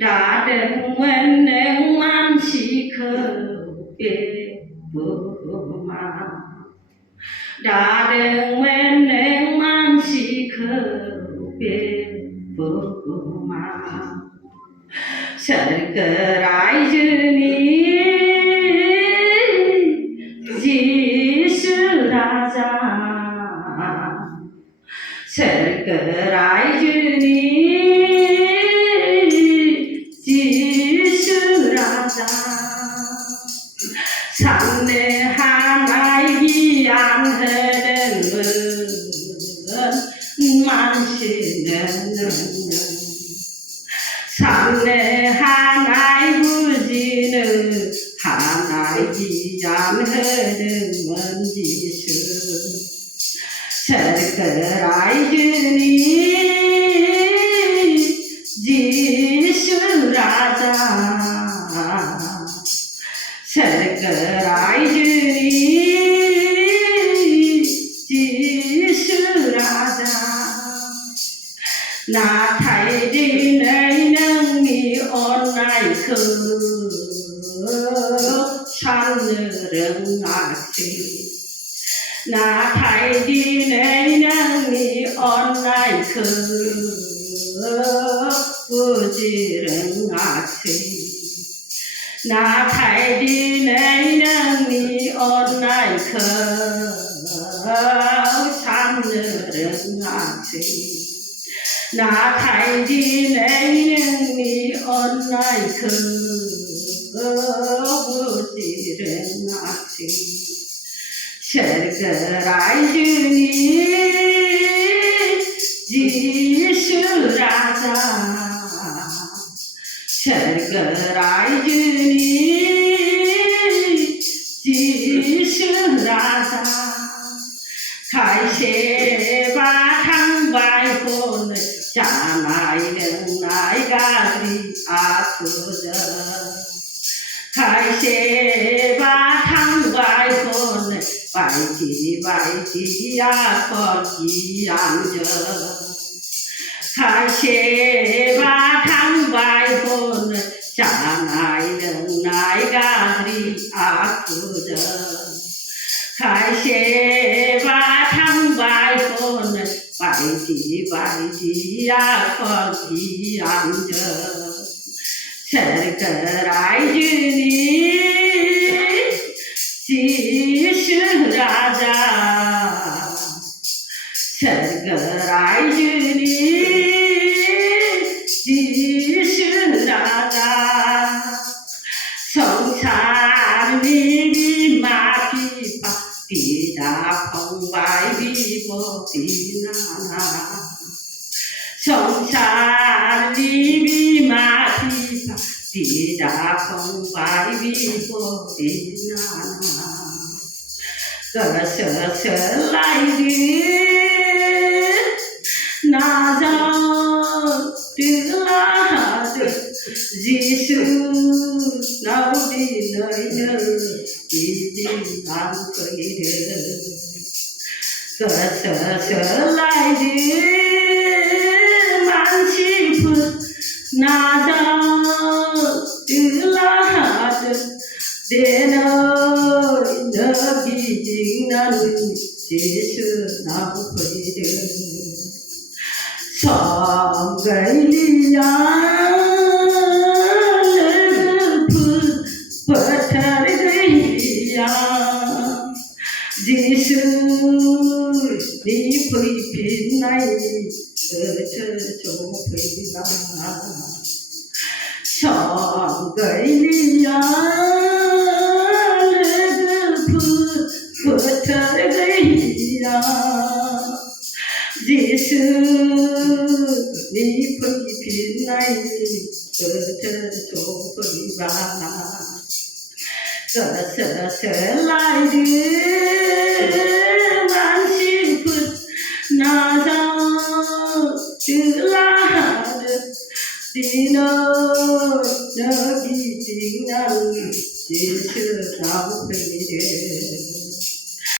đã đừng quên nên man chỉ khờ về bờ mà đã đừng quên nên man chỉ khờ về bờ mà सरकरायजोनि जिसु राजा सरकरायजोनि जिसु राजा साननो हानाय गियान होदोंमोन मानसिनो नोंनो साननो हानाय बुजिनो हानाय गियान होदोंमोन जिसु सरकरायजोनि जिसु राजा सरकरायजोनि जिसु राजा नाथाय दिनै नोंनि अननायखौ साननो रोङाखै नाथाय दिनै नोंनि अननायखौ बुजि रोङाखै नाथाय दिनै नोंनि अननायखौ साननो रोङाखै नाथाय दिनै नोंनि अननायखौ बुजि रोङाखै सरकरायजोनि जिसु राजा सरकरायजोनि जिसु राजा खायसेबा थांबाय हनै जानाय लोंनाय गाज्रि आखुजों खायसेबा थांबाय हनै बायदि बायदि आखल गियानजों खायसेबा थांबाय हनै जानाय लोंनाय गाज्रि आखुजों खायसेबा थांबाय हनै बायदि बायदि आखल गियानजों सरकरायजोनि जिसु राजा सरकरायजोनि जिसु राजा संसारनि बिमा बिफा बिदा फंबाय बिब' बिनानाव संसारनि बिमा बिफा बिदा फंबाय बिब' बिनानाव गोसो सोलायनो नाजादों जिसुनाव दिनैनो गिदिंनानै फैदों गोसो सोलायनो मानसिफोर नाजादों दिनैनो गिदिंनानै जिसुनाव फैदों सम गैलिया लोगोफोर फोथार गैलिया जिसुनि फैफिननायनि बोथोर सफैला सम गैलिया लोगोफोर फोथार गैलिया जिसुनि फैफिननायनि बोथोर सफैबा गोसो सोलायदो